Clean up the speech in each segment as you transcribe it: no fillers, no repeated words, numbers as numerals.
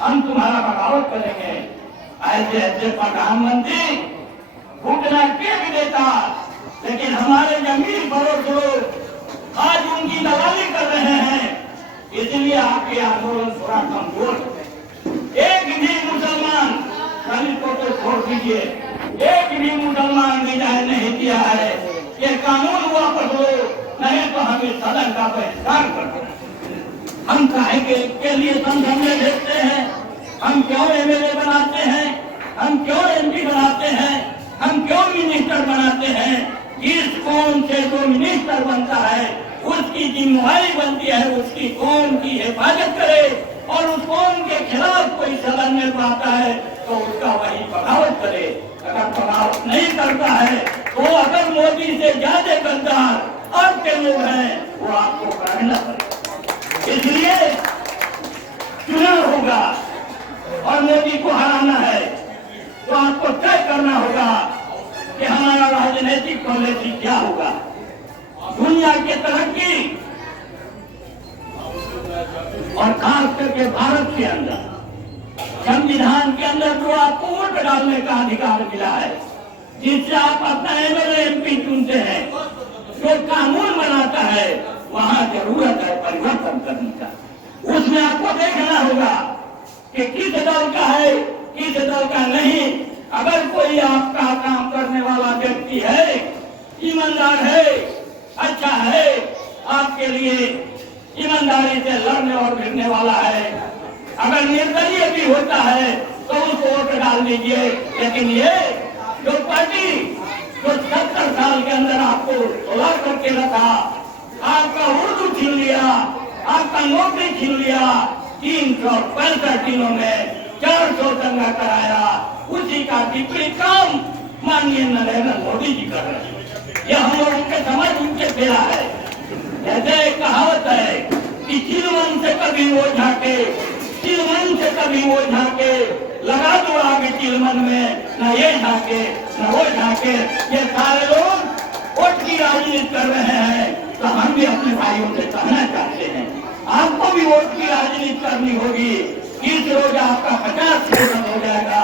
हम तुम्हारा बगावत करेंगे। ऐसे ऐसे प्रधानमंत्री घुटना टेक देता, लेकिन हमारे जमीन फरोख्त लोग आज उनकी दलाली कर रहे हैं, इसलिए आपके आंदोलन थोड़ा कमजोर है। एक भी मुसलमान, दलित को तो छोड़ दीजिए, एक भी मुसलमान ने जाहिर नहीं किया है ये कानून वापस लो, नहीं तो हम इस सदन का बहिष्कार कर देंगे। हम काहे के लिए संसद में भेजते हैं, हम क्यों एमएलए बनाते हैं, हम क्यों एमपी बनाते हैं, हम क्यों मिनिस्टर बनाते हैं? जिस कौम से जो मिनिस्टर बनता है उसकी जिम्मेवारी बनती है उसकी कौम की हिफाजत करे, और उस कौम के खिलाफ कोई सदन में पाता है तो उसका वही बगावत करे। अगर बगावत नहीं करता है तो अगर मोदी से ज्यादा गद्दार आपके लोग हैं वो आपको करना पड़ेगा। इसलिए चुनाव होगा और मोदी को हराना है तो आपको तय करना होगा कि हमारा राजनीतिक पॉलिसी क्या होगा। दुनिया की तरक्की और खास करके भारत के अंदर संविधान के अंदर जो आपको वोट डालने का अधिकार मिला है, जिससे आप अपना एमएलए एमपी चुनते हैं, जो कानून बनाता है, वहाँ जरूरत है परिवर्तन करने का। उसमें आपको देखना होगा कि किस दल का है किस दल का नहीं। अगर कोई आपका काम करने वाला व्यक्ति है, ईमानदार है, अच्छा है, आपके लिए ईमानदारी से लड़ने और भिड़ने वाला है, अगर निर्दलीय भी होता है तो उसको वोट डाल दीजिए। लेकिन ये जो पार्टी जो 70 साल के अंदर आपको सुला करके रखा, आपका उर्दू छीन लिया, आपका नौकरी छीन लिया, 365 दिनों में 400 दंगा कराया, उसी का विपरीत काम माननीय नरेंद्र मोदी जी कर रहे हैं। यह हम लोगों के समझ उनके फेरा है। जैसे एक कहावत है कि चिलवन से कभी वो झाके, चिलवन से कभी वो झाके, लगा दो आगे चिलवन में, न ये झाके न वो झाके। ये सारे लोग वोट की राजनीति कर रहे हैं, तो हम भी अपने भाइयों से कहना चाहते हैं आपको भी वोट की राजनीति करनी होगी। इस रोज आपका 50% हो जाएगा।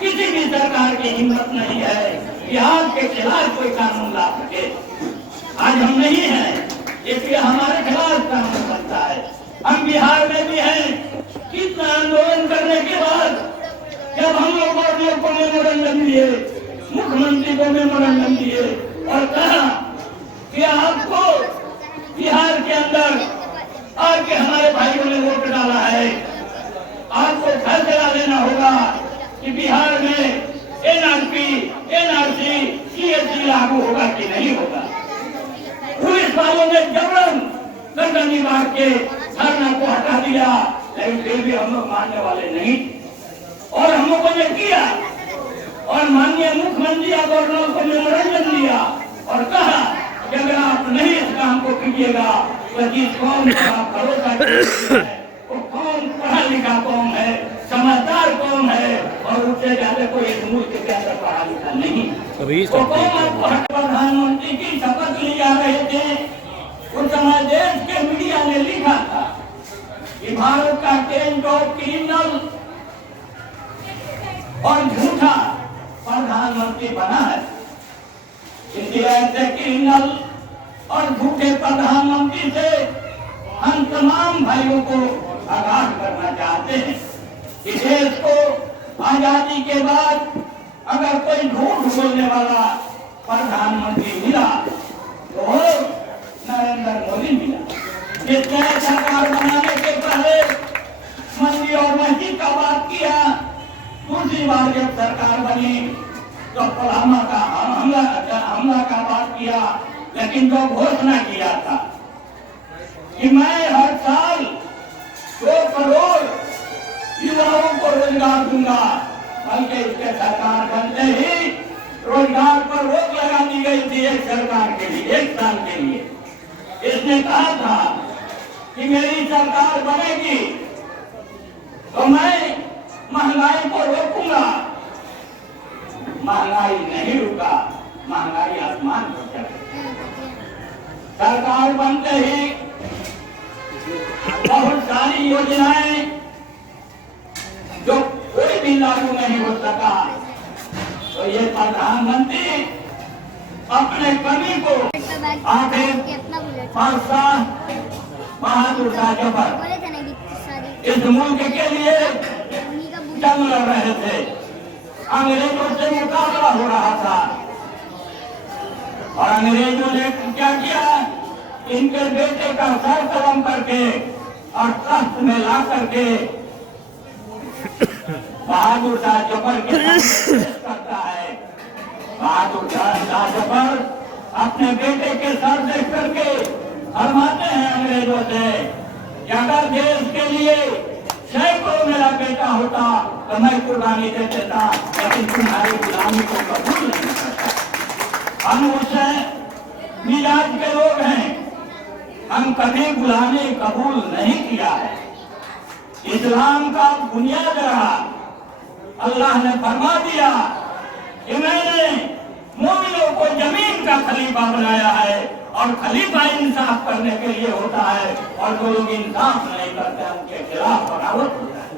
किसी भी सरकार की हिम्मत नहीं है कि आपके खिलाफ कोई कानून ला सके। आज हम नहीं हैं, इसलिए हमारे खिलाफ कानून बनता है। हम बिहार में भी हैं, कितना आंदोलन करने के बाद जब हम लोग को मेमोरेंडम दिए, मुख्यमंत्री को मेमोरेंडम दिए और कहा कि आपको बिहार के अंदर आके हमारे भाइयों ने वोट डाला है, आपको फैसला लेना होगा कि बिहार में एनआरपी, एनआरसी, सीएससी लागू होगा कि नहीं होगा। पुलिस वालों ने जबरन गर्दन मार के धरना को हटा दिया, लेकिन फिर भी हम लोग मानने वाले नहीं और हम लोगों ने किया। और माननीय मुख्यमंत्री और गवर्नर को मेमोरेंडम दिया और कहा कि अगर आप नहीं इस काम को कीजिएगा तो जिस कौम का आप भरोसा करते हैं वो कौम पढ़ा लिखा कौम है, समझदार कौम है, और उससे ज्यादा कोई इस मुल्क के अंदर पढ़ा लिखा नहीं। तो कौम आपको प्रधानमंत्री की शपथ ली जा रहे थे, उस समय देश के मीडिया ने लिखा था कि भारत का 10 टॉप क्रिमिनल और झूठा प्रधानमंत्री बना है। इसलिए ऐसे क्रिमिनल और झूठे प्रधानमंत्री से हम तमाम भाइयों को आगाह करना चाहते हैं कि देश को आजादी के बाद अगर कोई झूठ बोलने वाला प्रधानमंत्री मिला तो नरेंद्र मोदी मिला, जिसने सरकार बनाने के पहले मंदिर और मस्जिद का बात किया। दूसरी बार जब सरकार बनी तो पुलवामा का हमला का बात किया, लेकिन जो घोषणा किया था कि मैं हर साल 2 करोड़ युवाओं को रोजगार दूंगा, बल्कि इसके सरकार बनते ही रोजगार पर रोक लगा दी गई थी एक सरकार के लिए, 1 साल के लिए। इसने कहा था कि मेरी सरकार बनेगी तो मैं महंगाई को रोकूंगा। महंगाई नहीं रुका, महंगाई आसमान पर चढ़ी। सरकार बनते ही बहुत सारी योजनाएं हो सका, तो ये प्रधानमंत्री अपने कमी को आखिर पारसा बहादुर शाहजफर इस मुल्क के लिए जंग लड़ रहे थे, अंग्रेजों से मुकाबला हो रहा था और अंग्रेजों ने क्या किया, इनके बेटे का सर कलम करके और तख्त में ला करके बहादुर शाह जफर के सामने पेश करता है। बहादुर शाह जफर अपने बेटे के सर देख करके फरमाते हैं अंग्रेजों से कि अगर देश के लिए सैकड़ों मेरा बेटा होता तो मैं कुर्बानी दे देता, लेकिन तुम्हारी गुलामी को कबूल नहीं करता। हम उससे मिजाज के लोग हैं, हम कभी गुलामी कबूल नहीं किया है। इस्लाम का बुनियाद रहा, अल्लाह ने फरमा दिया कि मैंने मोमिनों को जमीन का खलीफा बनाया है और खलीफा इंसाफ करने के लिए होता है, और जो लोग इंसाफ नहीं करते उनके खिलाफ बगावत होता है।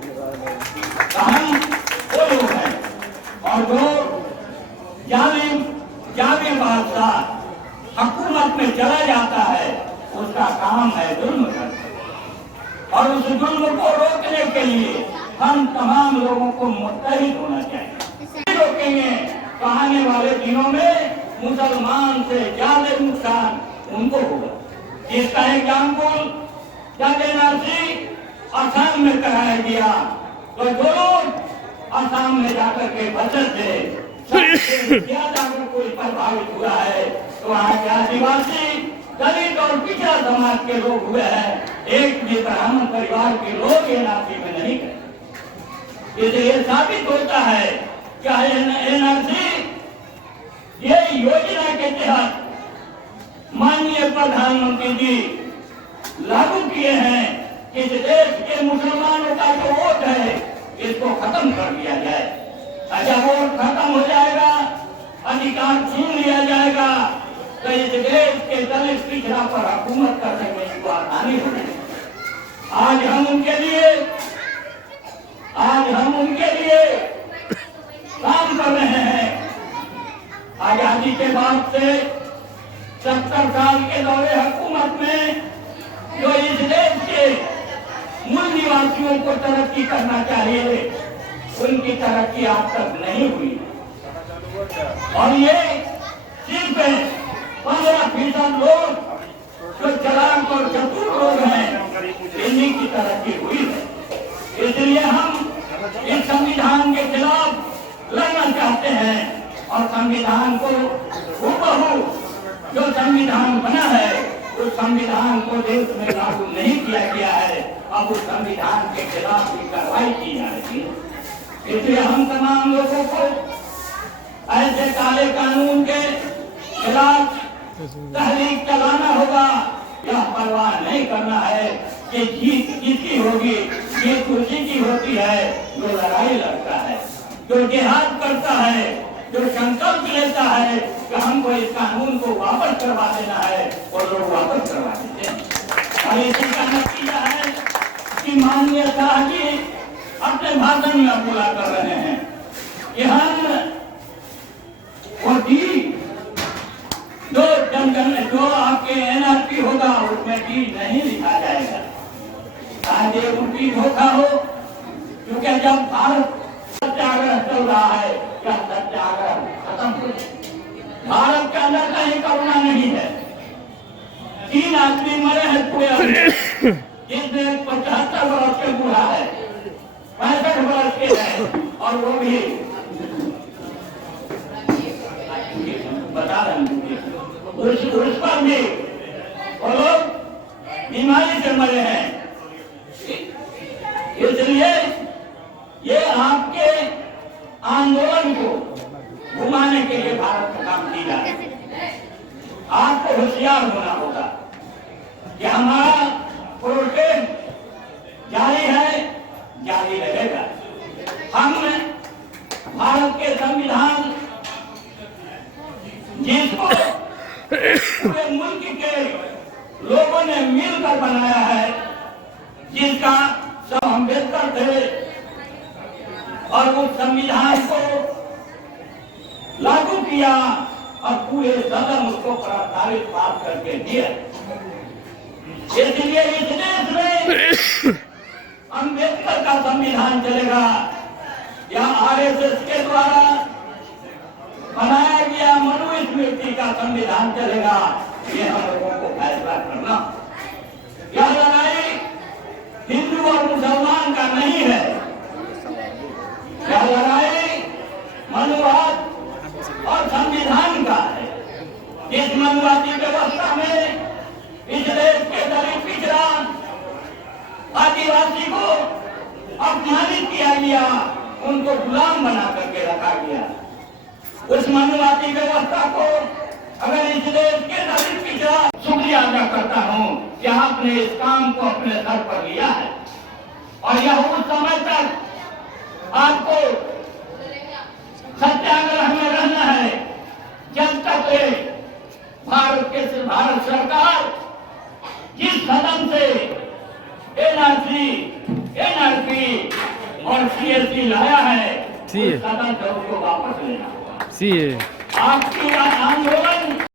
तो हम वो लोग हैं, और जो जालिम बादशाह हुकूमत में चला जाता है उसका काम है जुल्म करना, और उस जुल्म को रोकने के लिए हम तमाम लोगों को मुत्तहिद होना चाहिए। रोकेंगे तो आने वाले दिनों में मुसलमान से ज्यादा नुकसान उनको होगा। इसका एग्जाम्पल जब एनआरसी असम में कराया गया तो जो लोग असम में जाकर के बचे थे, सबसे ज्यादा अगर कोई प्रभावित हुआ है तो वहाँ के आदिवासी, दलित और पिछड़ा समाज के लोग हुए हैं। एक भी ब्राह्मण परिवार के लोग एनआरसी में नहीं गए। इसलिए साबित होता है कि एनआरसी ये योजना के तहत माननीय प्रधानमंत्री जी लागू किए हैं कि इस देश के मुसलमानों का जो वोट है इसको खत्म कर दिया जाए। अच्छा, वोट खत्म हो जाएगा, अधिकार छीन लिया जाएगा, तो इस देश के दलित पिछड़ा पर हुकूमत करने में इनको आसानी होगी। आज हम उनके लिए काम कर रहे हैं। आजादी के बाद से 70 साल के दौरे हुकूमत में जो इस देश के मूल निवासियों को तरक्की करना चाहिए, उनकी तरक्की आज तक नहीं हुई, और ये सिर्फ 15% लोग जो चालाक और चतुर लोग हैं, इन्हीं की तरक्की हुई है। इसलिए हम इस संविधान के खिलाफ लड़ना चाहते हैं, और संविधान को हूबहू जो संविधान बना है उस संविधान को देश में लागू नहीं किया गया है। अब उस संविधान के खिलाफ भी कार्रवाई की जा रही है। इसलिए हम तमाम लोगों को ऐसे काले कानून के खिलाफ तहरीक चलाना होगा। यह परवाह नहीं करना है कि जीत किसकी होगी, जीत उसी की होती है जो लड़ाई लड़ता है, जो जिहाद करता है, जो संकल्प लेता है कि हमको इस कानून को वापस करवा देना है, और लोग वापस करवा देते हैं। और इसी का नतीजा है कि माननीय शाह जी अपने भाषण में बोला कर रहे हैं कि हम वो जो आपके एनआरपी होगा उसमें डी नहीं लिखा जाएगा। शायद ये उनकी धोखा हो, क्योंकि जब भारत सत्याग्रह चल रहा है, क्या सत्याग्रह खत्म हो जाए? भारत के अंदर कहीं करुणा नहीं है। 3 आदमी मरे हैं पूरे, जिसमें 75 वर्ष के बूढ़ा है, 65 वर्ष के है, और वो भी बता रहे हैं उस पर भी वो लोग बीमारी से मरे हैं। इसलिए ये आपके आंदोलन को घुमाने के लिए भारत में काम की जा रही है। आपको होशियार होना होगा कि हमारा प्रोटेस्ट जारी है, जारी रहेगा। हम भारत के संविधान जिसको पूरे मुल्क के लोगों ने मिलकर बनाया है, जिसका सब अम्बेडकर थे, और उस संविधान को लागू किया और पूरे सदन उसको प्रस्तावित पास करके दिया। इसलिए इस देश में अम्बेडकर का संविधान चलेगा या आरएसएस के द्वारा बनाया गया मनुस्मृति का संविधान चलेगा, ये हम लोगों को फैसला करना। यह लड़ाई हिंदू और मुसलमान का नहीं है, यह लड़ाई मनुवाद और संविधान का है। इस मनुवादी व्यवस्था में इस देश के दलित पिछड़ा आदिवासी को अपमानित किया गया, उनको गुलाम बना करके रखा गया। उस मनुवादी व्यवस्था को अगर इस देश के दलित पिछड़ा शुक्रिया अदा करता हूँ कि आपने इस काम को अपने सर पर लिया है और यह उस समय तक आपको सत्याग्रह में रहना है जब तक भारत सरकार जिस सदन से एनआरसी, एनआरपी और सीएससी लाया है उस सदन से उसको वापस लेना। सीए आपकी आंदोलन